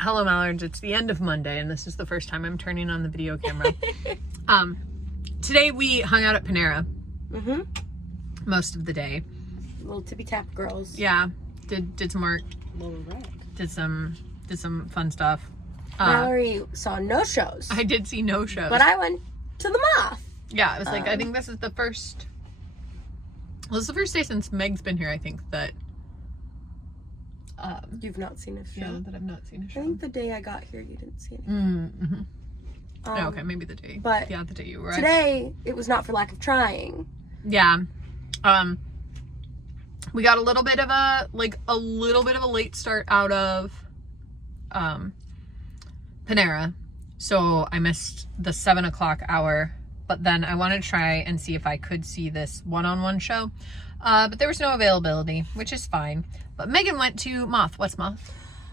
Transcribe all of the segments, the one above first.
Hello, Mallards. It's the end of Monday, and this is the first time I'm turning on the video camera. Today we hung out at Panera. Mm-hmm. Most of the day. Little tippy tap girls. Yeah. Did some work. Did some fun stuff. Mallory saw no shows. I did see no shows. But I went to the MOTH. Yeah, it was like, I think this is the first... Well, it's the first day since Meg's been here, I think, that... You've not seen a show? Yeah, that I've not seen a show. I think the day I got here, you didn't see anything. Mm-hmm. Okay, maybe the day. But yeah, the day you were. Today, it was not for lack of trying. Yeah. We got a little bit of a late start out of Panera. So I missed the 7 o'clock hour. But then I wanted to try and see if I could see this one-on-one show. But there was no availability, which is fine. But Megan went to MOTH. What's MOTH?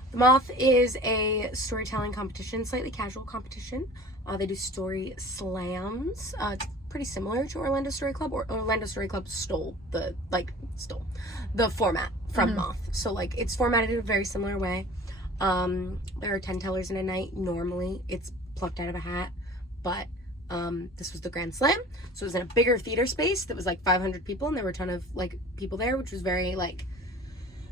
The MOTH is a storytelling competition, slightly casual competition. They do story slams. It's pretty similar to Orlando Story Club. Or Orlando Story Club stole the format from MOTH. So like it's formatted in a very similar way. There are 10 tellers in a night. Normally it's plucked out of a hat, but this was the Grand Slam, so it was in a bigger theater space that was like 500 people, and there were a ton of like people there, which was very like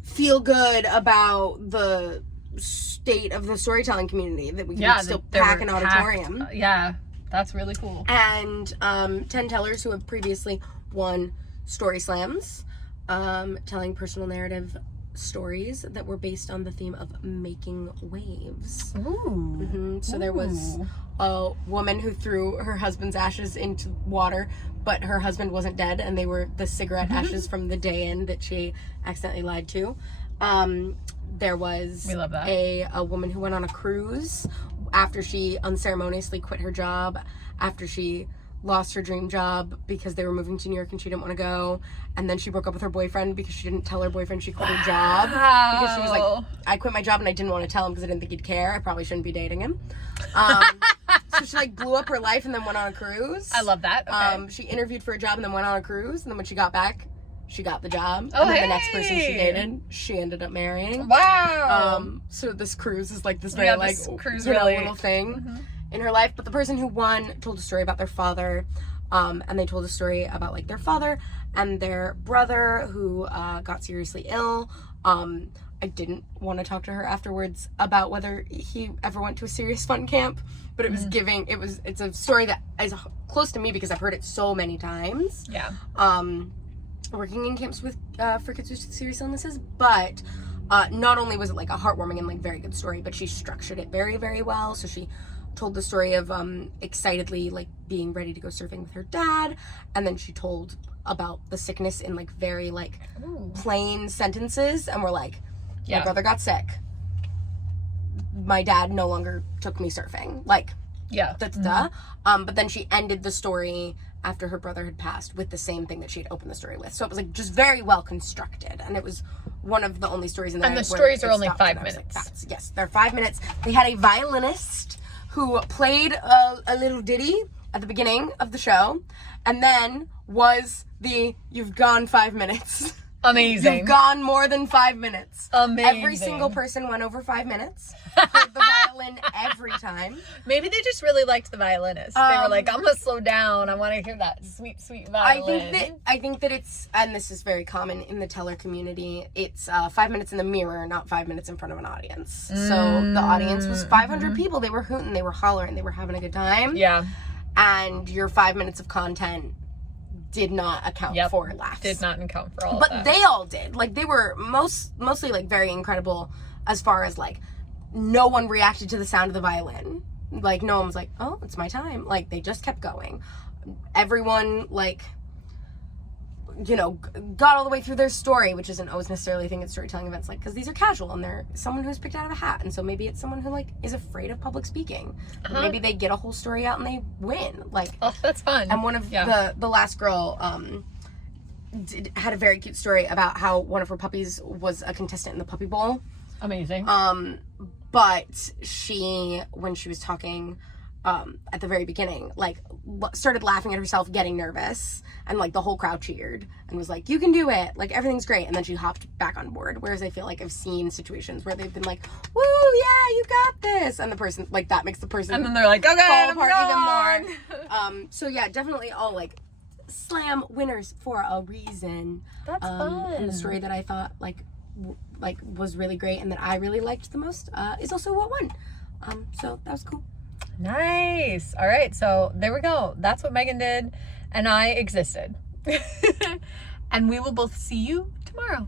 feel good about the state of the storytelling community that we can still pack an auditorium. Yeah, that's really cool. And 10 tellers who have previously won story slams, telling personal narrative stories that were based on the theme of making waves. Ooh. Mm-hmm. So there was a woman who threw her husband's ashes into water, but her husband wasn't dead, and they were the cigarette ashes from the day in that she accidentally lied to. There was a woman who went on a cruise after she unceremoniously quit her job, after she lost her dream job because they were moving to New York and she didn't want to go, and then she broke up with her boyfriend because she didn't tell her boyfriend she quit her job, because she was like, I quit my job and I didn't want to tell him because I didn't think he'd care. I probably shouldn't be dating him. So she like blew up her life and then went on a cruise. I love that. Okay. She interviewed for a job and then went on a cruise, and then when she got back, she got the job. And then the next person she dated, she ended up marrying. Wow. So this cruise is like this very this cruise really little thing in her life. But the person who won told a story about their father, and they told a story about like their father and their brother who got seriously ill. I didn't want to talk to her afterwards about whether he ever went to a serious fun camp, but it was it's a story that is close to me because I've heard it so many times. Yeah. Working in camps with for kids with serious illnesses, but not only was it like a heartwarming and like very good story, but she structured it very, very well. So she told the story of excitedly like being ready to go surfing with her dad, and then she told about the sickness in like very like plain sentences, and we're like, my brother got sick, my dad no longer took me surfing, like but then she ended the story after her brother had passed with the same thing that she had opened the story with. So it was like just very well constructed, and it was one of the only stories in there. And the stories are only 5 minutes. Like, yes, they're 5 minutes. They had a violinist who played a little ditty at the beginning of the show, and then was you've gone 5 minutes. Amazing. You've gone more than 5 minutes. Amazing. Every single person went over 5 minutes. Heard the violin every time. Maybe they just really liked the violinist. They were like, I'm gonna slow down. I want to hear that sweet, sweet violin. I think that it's, and this is very common in the teller community, it's 5 minutes in the mirror, not 5 minutes in front of an audience. So the audience was 500 people. They were hooting, they were hollering, they were having a good time. Yeah. And your 5 minutes of content did not account for laughs. Did not account for all but of that. They all did. Like, they were mostly like very incredible as far as like no one reacted to the sound of the violin. Like, no one was like, oh, it's my time. Like, they just kept going. Everyone, like, you know, got all the way through their story, which isn't always necessarily a thing at storytelling events, like, because these are casual and they're someone who's picked out of a hat, and so maybe it's someone who like is afraid of public speaking. Maybe they get a whole story out and they win. Like, oh, that's fun. And one of the last girl had a very cute story about how one of her puppies was a contestant in the Puppy Bowl. Amazing. But she, when she was talking at the very beginning, like, started laughing at herself, getting nervous, and like the whole crowd cheered and was like, you can do it, like, everything's great, and then she hopped back on board. Whereas I feel like I've seen situations where they've been like, woo, yeah, you got this, and the person, like, that makes the person And then they're like, okay, fall I'm apart gone. even more. So yeah, definitely all like slam winners for a reason. That's fun. And the story that I thought like was really great and that I really liked the most is also what won. So that was cool. Nice. All right, so there we go. That's what Megan did, and I existed. And we will both see you tomorrow.